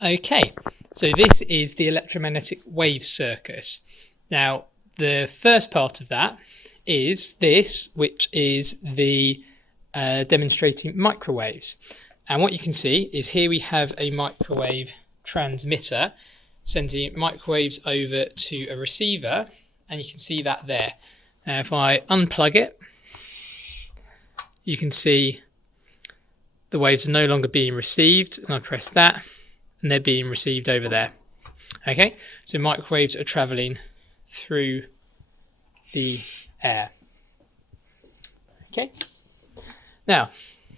Okay, so this is the electromagnetic wave circus. Now, the first part of that is this, which is the demonstrating microwaves. And what you can see is here we have a microwave transmitter sending microwaves over to a receiver, and you can see that there. Now, if I unplug it, you can see the waves are no longer being received, and I press that, and they're being received over there. Okay, so microwaves are traveling through the air. Okay, now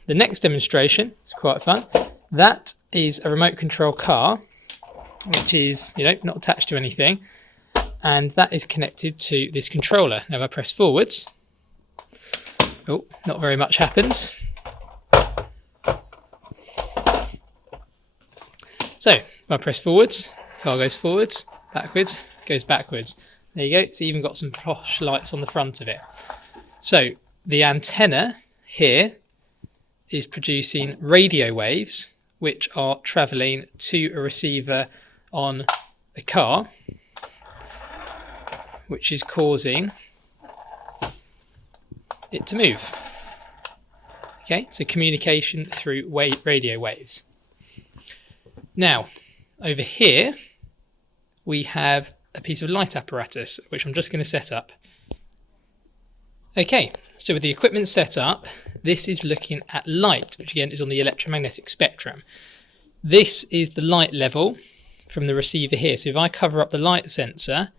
the next demonstration is quite fun. That is a remote control car, which is, not attached to anything, and that is connected to this controller. Now if I press forwards, oh, not very much happens. So if I press forwards, the car goes forwards, backwards, goes backwards. There you go. It's even got some flash lights on the front of it. So the antenna here is producing radio waves, which are travelling to a receiver on a car, which is causing it to move. Okay, so communication through radio waves. Now, over here, we have a piece of light apparatus, which I'm just going to set up. Okay, so with the equipment set up, this is looking at light, which again is on the electromagnetic spectrum. This is the light level from the receiver here. So if I cover up the light sensor,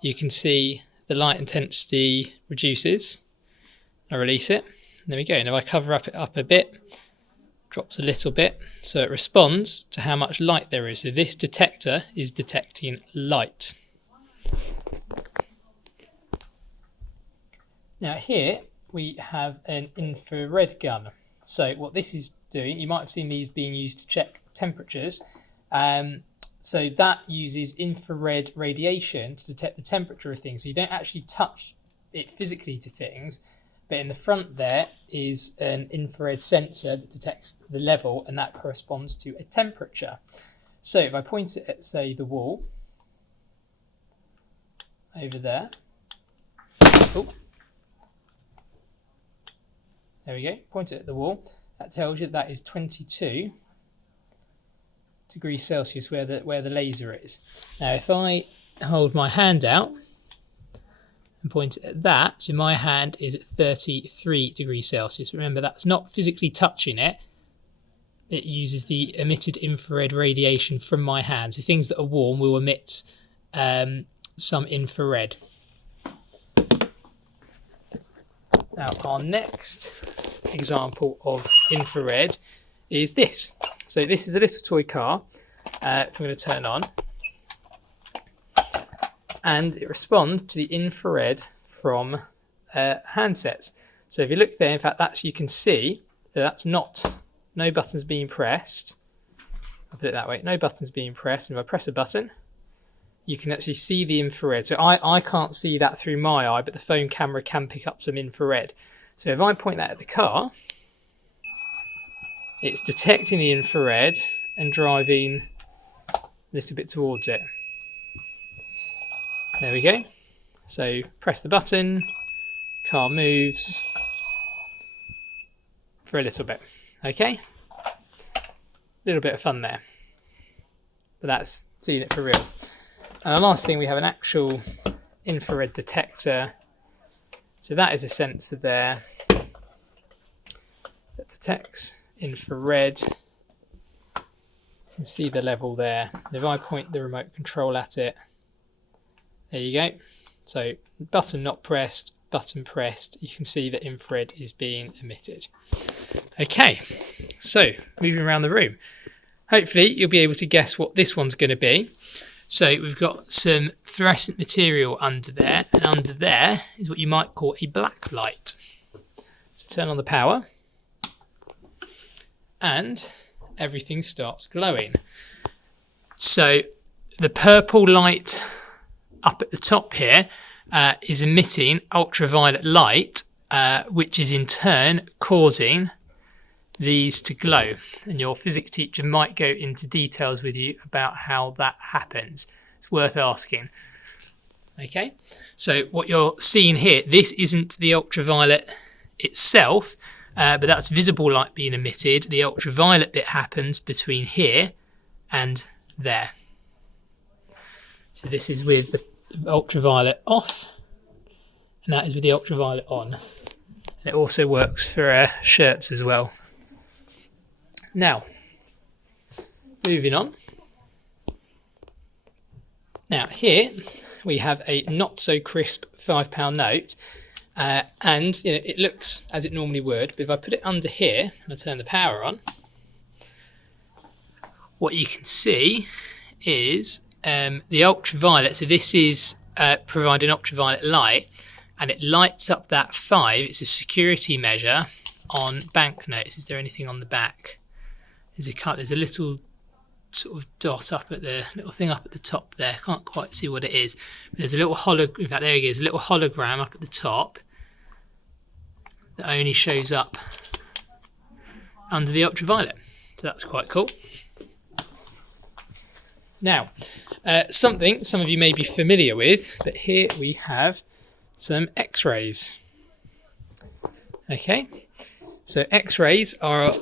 you can see the light intensity reduces. I release it. There we go. And if I cover it up a bit, drops a little bit, so it responds to how much light there is. So this detector is detecting light. Now here we have an infrared gun. So what this is doing, you might have seen these being used to check temperatures. So that uses infrared radiation to detect the temperature of things. So you don't actually touch it physically to things, but in the front there is an infrared sensor that detects the level, and that corresponds to a temperature. So if I point it at, say, the wall over there, oh, there we go, point it at the wall, that tells you that is 22 degrees Celsius where the laser is. Now if I hold my hand out and point it at that, so my hand is at 33 degrees Celsius. Remember, that's not physically touching it. It uses the emitted infrared radiation from my hand. So things that are warm will emit some infrared. Now our next example of infrared is this. So this is a little toy car. I'm going to turn on, and it responds to the infrared from handsets. So if you look there, in fact, you can see that that's no buttons being pressed. I'll put it that way, no buttons being pressed. And if I press a button, you can actually see the infrared. So I can't see that through my eye, but the phone camera can pick up some infrared. So if I point that at the car, it's detecting the infrared and driving a little bit towards it. There we go. So press the button, car moves for a little bit. Okay? A little bit of fun there. But that's seeing it for real. And the last thing, we have an actual infrared detector. So that is a sensor there that detects infrared. You can see the level there. If I point the remote control at it, there you go. So button not pressed, button pressed, you can see that infrared is being emitted. Okay, so moving around the room. Hopefully you'll be able to guess what this one's going to be. So we've got some fluorescent material under there, and under there is what you might call a black light. So turn on the power, and everything starts glowing. So the purple light up at the top here is emitting ultraviolet light, which is in turn causing these to glow, and your physics teacher might go into details with you about how that happens. It's worth asking. Okay, so what you're seeing here, this isn't the ultraviolet itself, but that's visible light being emitted. The ultraviolet bit happens between here and there. So this is with the ultraviolet off, and that is with the ultraviolet on. And it also works for shirts as well. Now, moving on. Now here we have a not so crisp £5 note, and it looks as it normally would, but if I put it under here and I turn the power on, what you can see is the ultraviolet. So this is providing ultraviolet light, and it lights up that 5. It's a security measure on banknotes. Is there anything on the back? There's a little sort of dot up at the little thing up at the top there. Can't quite see what it is. But there's a little hologram. In fact, there it is. A little hologram up at the top that only shows up under the ultraviolet. So that's quite cool. Now, something some of you may be familiar with, but here we have some X-rays. Okay, so X-rays are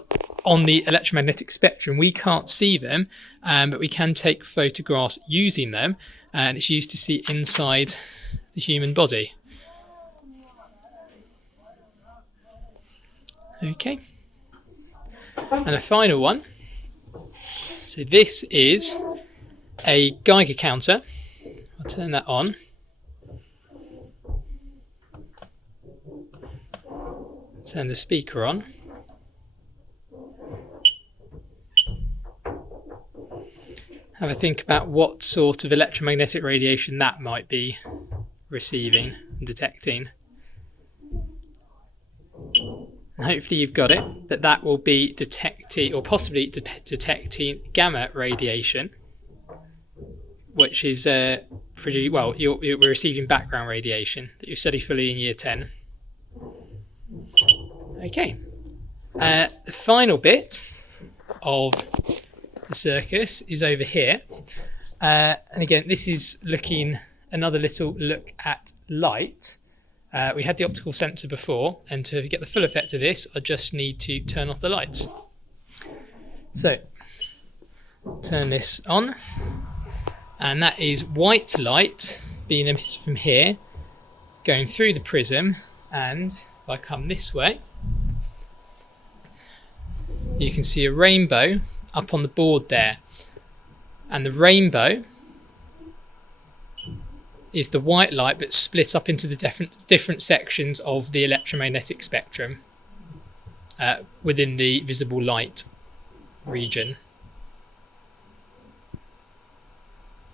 on the electromagnetic spectrum. We can't see them, but we can take photographs using them, and it's used to see inside the human body. Okay, and a final one. So this is a Geiger counter. I'll turn that on. Turn the speaker on. Have a think about what sort of electromagnetic radiation that might be receiving and detecting. And hopefully you've got it, but that will be detecting, or possibly detecting, gamma radiation, which is pretty well. We're receiving background radiation that you study fully in year 10. Okay, the final bit of the circus is over here, and again this is another little look at light. We had the optical sensor before, and to get the full effect of this I just need to turn off the lights. So turn this on, and that is white light being emitted from here, going through the prism, and if I come this way you can see a rainbow up on the board there, and the rainbow is the white light but split up into the different sections of the electromagnetic spectrum within the visible light region.